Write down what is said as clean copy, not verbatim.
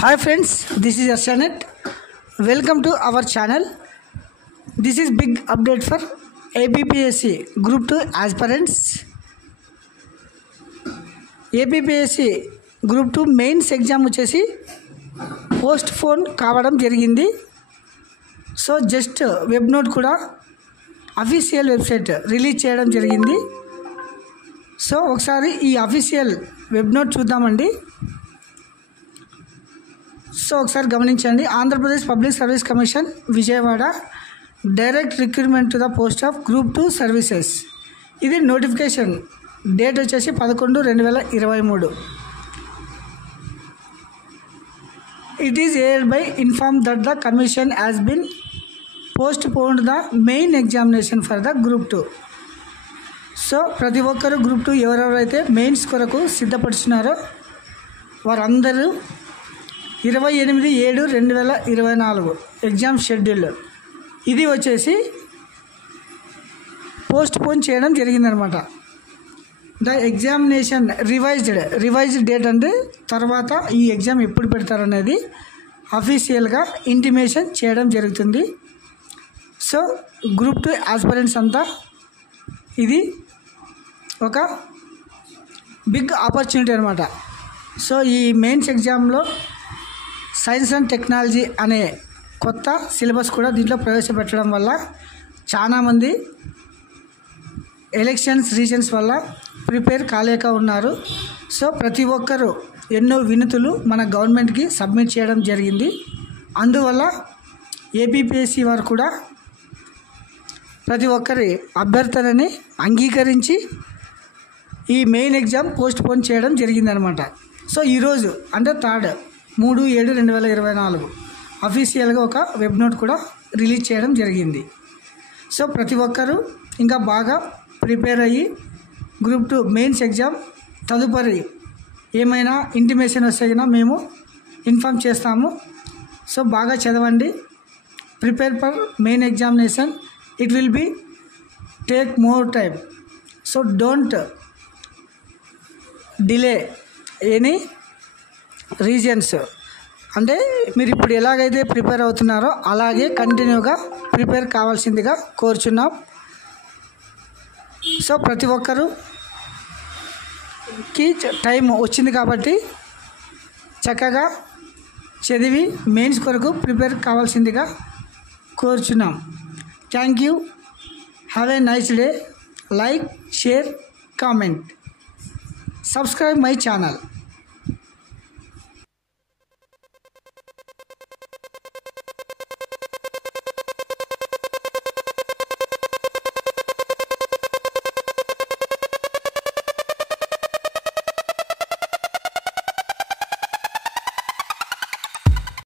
Hi friends, this is Arsanet. Welcome to our channel. This is big update for APPSC Group 2 aspirants. APPSC Group 2 mains exam వచ్చేసి post phone కావడం జరిగింది. So just web note కూడా official website release చేయడం జరిగింది. So ఒకసారి ఈ official web note చూద్దామండి. So ఒకసారి గమనించండి. Andhra Pradesh public service commission Vijayawada direct recruitment to the post of group 2 services. ఇది నోటిఫికేషన్ డేట్ వచ్చేసి 11/2023. It is hereby informed that the commission has been postponed the main examination for the group 2. So ప్రతి ఒక్కరు group 2 ఎవరెవరైతే mains కొరకు సిద్ధపడుతున్నారో వారందరూ 28/7/2024 exam schedule ఇది వచ్చేసి post phone చేయడం జరిగిందనమాట. ద ఎగ్జామినేషన్ రివైజ్డ్ డేట్ అంటే తర్వాత ఈ ఎగ్జామ్ ఎప్పుడు పెడతారనేది అఫీషియల్గా ఇంటిమేషన్ చేయడం జరుగుతుంది. సో గ్రూప్ 2 ఆస్పిరెంట్స్ అంతా ఇది ఒక బిగ్ ఆపర్చునిటీ అనమాట. సో ఈ మెయిన్స్ ఎగ్జామ్లో సైన్స్ అండ్ టెక్నాలజీ అనే కొత్త సిలబస్ కూడా దీంట్లో ప్రవేశపెట్టడం వల్ల చాలామంది ఎలక్షన్స్ రీజన్స్ వల్ల ప్రిపేర్ కాలేక ఉన్నారు. సో ప్రతి ఒక్కరూ ఎన్నో వినతులు మన గవర్నమెంట్కి సబ్మిట్ చేయడం జరిగింది. అందువల్ల ఏపీపీఎస్సీ వారు కూడా ప్రతి ఒక్కరి అభ్యర్థనని అంగీకరించి ఈ మెయిన్ ఎగ్జామ్ పోస్ట్ పోన్ చేయడం జరిగిందనమాట. సో ఈరోజు అంటే 3/7/2024 అఫీషియల్గా ఒక వెబ్ నోట్ కూడా రిలీజ్ చేయడం జరిగింది. సో ప్రతి ఒక్కరూ ఇంకా బాగా ప్రిపేర్ అయ్యి గ్రూప్ 2 మెయిన్స్ ఎగ్జామ్ తదుపరి ఏమైనా ఇంటిమేషన్ వస్తే మేము ఇన్ఫామ్ చేస్తాము. సో బాగా చదవండి. Prepare for main examination. It will be take more time. So don't delay any reasons. అంటే మీరు ఇప్పుడు ఎలాగైతే ప్రిపేర్ అవుతున్నారో అలాగే కంటిన్యూగా ప్రిపేర్ కావాల్సిందిగా కోరుచున్నాం. సో ప్రతి ఒక్కరికి టైం వచ్చింది కాబట్టి చక్కగా చదివి మెయిన్స్ కొరకు ప్రిపేర్ కావాల్సిందిగా కోరుచున్నాం. Thank you. Have a nice day. Like, share, comment, subscribe my channel.